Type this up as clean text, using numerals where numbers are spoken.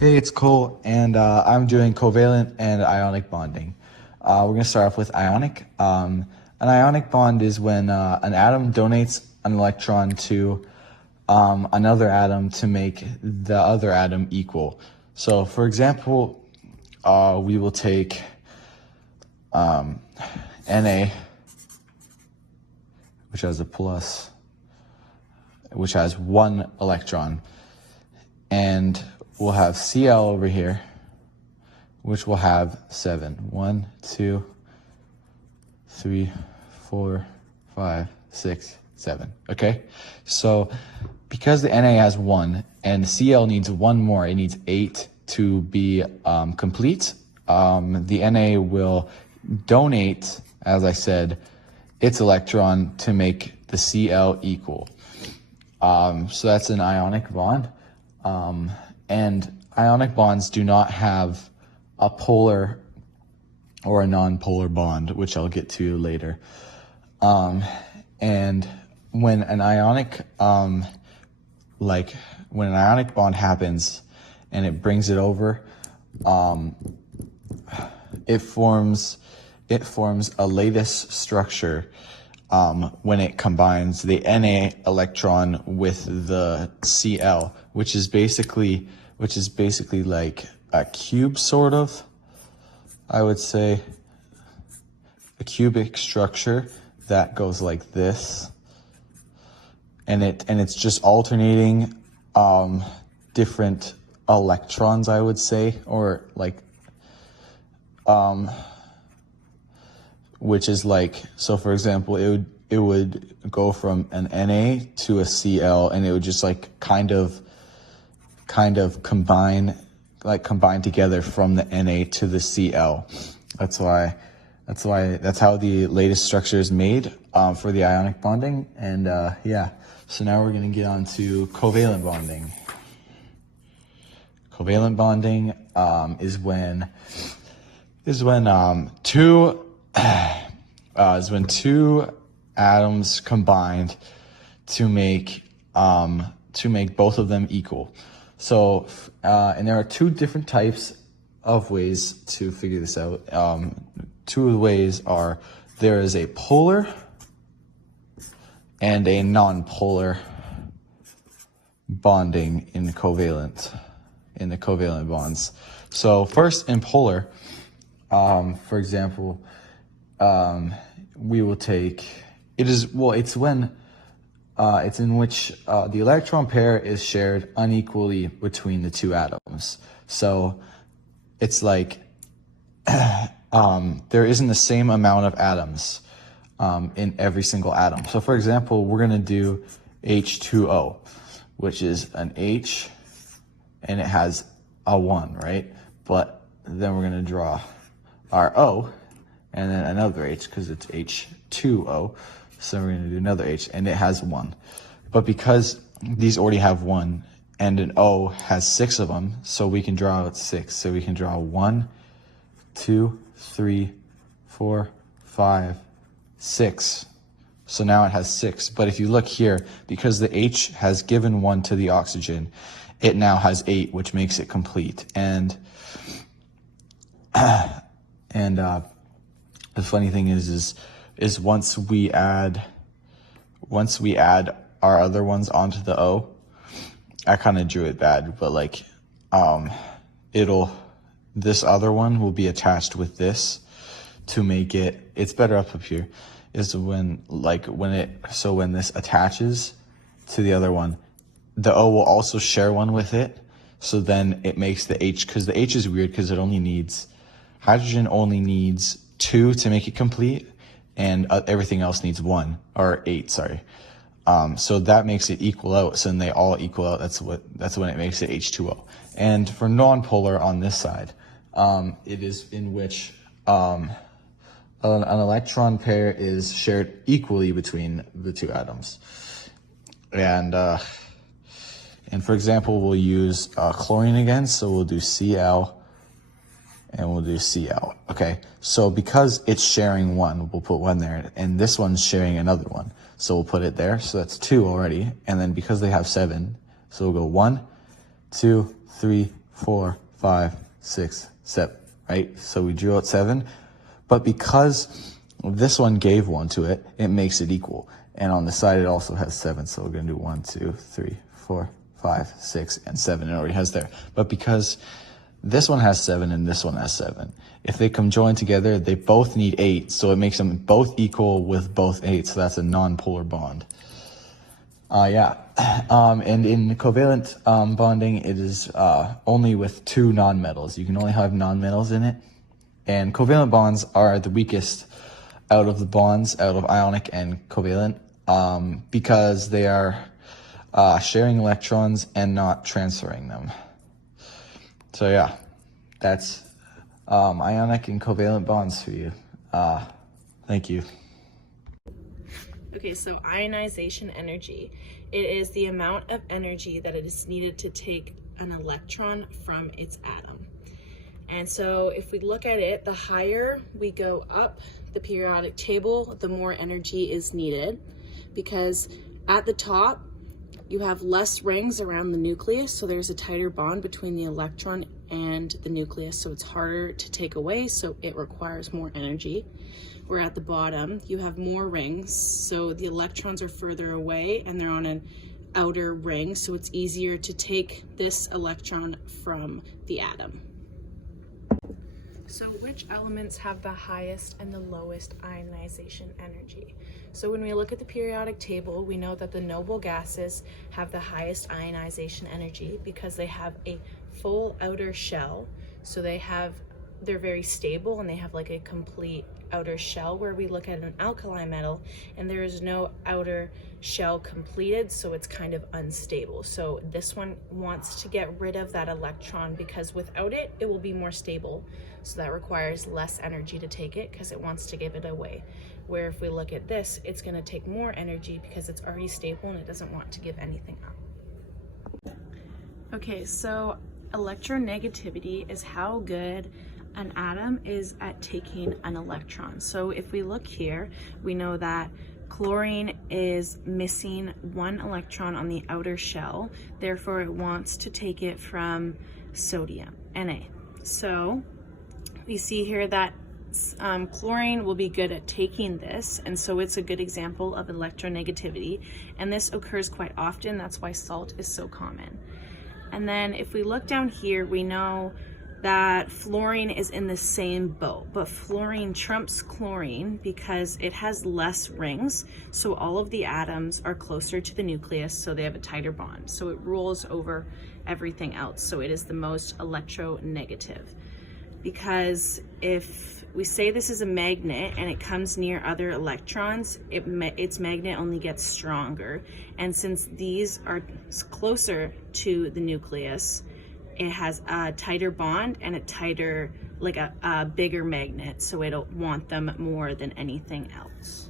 Hey, it's Cole, and I'm doing covalent and ionic bonding. We're going to start off with ionic. An ionic bond is when an atom donates an electron to another atom to make the other atom equal. So, for example, we will take Na, which has a plus, which has one electron, and we'll have Cl over here, which will have 7. 1, 2, 3, 4, 5, 6, 7. Okay? So because the Na has 1 and Cl needs 1 more, it needs 8 to be complete, the Na will donate, as I said, its electron to make the Cl equal. So that's an ionic bond. And ionic bonds do not have a polar or a non-polar bond, which I'll get to later. And when an ionic, when an ionic bond happens and it brings it over, it forms a lattice structure when it combines the Na electron with the Cl, which is basically like a cube, sort of, I would say, a cubic structure that goes like this, and it's just alternating different electrons, I would say, or like which is like, so for example, it would go from an Na to a Cl, and it would just like kind of combine together from the Na to the Cl. That's how the lattice structure is made for the ionic bonding. And yeah, so now we're going to get on to covalent bonding. Covalent bonding is when two atoms combined to make both of them equal. So, and there are two different types of ways to figure this out. Two of the ways are, there is a polar and a non-polar bonding in the covalent bonds. So first, in polar, for example, we will take, it's in which the electron pair is shared unequally between the two atoms. So it's like there isn't the same amount of atoms in every single atom. So for example, we're going to do H2O, which is an H, and it has a 1, right? But then we're going to draw our O, and then another H, because it's H2O. So we're going to do another H, and it has 1. But because these already have 1, and an O has 6 of them, so we can draw out 6. So we can draw 1, 2, 3, 4, 5, 6. So now it has 6. But if you look here, because the H has given 1 to the oxygen, it now has 8, which makes it complete. And the funny thing is once we add our other ones onto the O, I kind of drew it bad, but like this other one will be attached with this to make it, it's better up here, is when this attaches to the other one, the O will also share one with it. So then it makes the H, because the H is weird because hydrogen only needs 2 to make it complete, and everything else needs 1, or 8, sorry. So that makes it equal out. So then they all equal out. That's when it makes it H2O. And for non-polar on this side, it is in which an electron pair is shared equally between the two atoms. And for example, we'll use chlorine again. So we'll do Cl and we'll do Cl. Okay, so because it's sharing 1, we'll put 1 there, and this one's sharing another 1. So we'll put it there. So that's 2 already. And then because they have 7, so we'll go 1, 2, 3, 4, 5, 6, 7, right? So we drew out 7, but because this one gave 1 to it, it makes it equal. And on the side, it also has 7. So we're gonna do 1, 2, 3, 4, 5, 6, and 7. It already has there. But because this one has 7 and this one has 7, if they come join together, they both need 8. So it makes them both equal with both 8. So that's a non-polar bond. And in covalent bonding, it is only with 2 nonmetals. You can only have nonmetals in it. And covalent bonds are the weakest out of the bonds, out of ionic and covalent, because they are sharing electrons and not transferring them. So yeah, that's ionic and covalent bonds for you. Thank you. Okay, so ionization energy. It is the amount of energy that it is needed to take an electron from its atom. And so if we look at it, the higher we go up the periodic table, the more energy is needed, because at the top, you have less rings around the nucleus, so there's a tighter bond between the electron and the nucleus, so it's harder to take away, so it requires more energy. Where at the bottom, you have more rings, so the electrons are further away and they're on an outer ring, so it's easier to take this electron from the atom. So which elements have the highest and the lowest ionization energy? So when we look at the periodic table, we know that the noble gases have the highest ionization energy because they have a full outer shell. So they're very stable and they have like a complete outer shell, where we look at an alkali metal and there is no outer shell completed, so it's kind of unstable. So this one wants to get rid of that electron because without it, it will be more stable. So that requires less energy to take it because it wants to give it away. Where if we look at this, it's going to take more energy because it's already stable and it doesn't want to give anything up. Okay, so electronegativity is how good an atom is at taking an electron. So if we look here, we know that chlorine is missing 1 electron on the outer shell, therefore it wants to take it from sodium, Na. So we see here that chlorine will be good at taking this, and so it's a good example of electronegativity, and this occurs quite often. That's why salt is so common. And then if we look down here, we know that fluorine is in the same boat, but fluorine trumps chlorine because it has less rings, so all of the atoms are closer to the nucleus, so they have a tighter bond, so it rules over everything else. So it is the most electronegative, because if we say this is a magnet and it comes near other electrons, its magnet only gets stronger, and since these are closer to the nucleus, it has a tighter bond and a tighter, like a bigger magnet, so it'll want them more than anything else.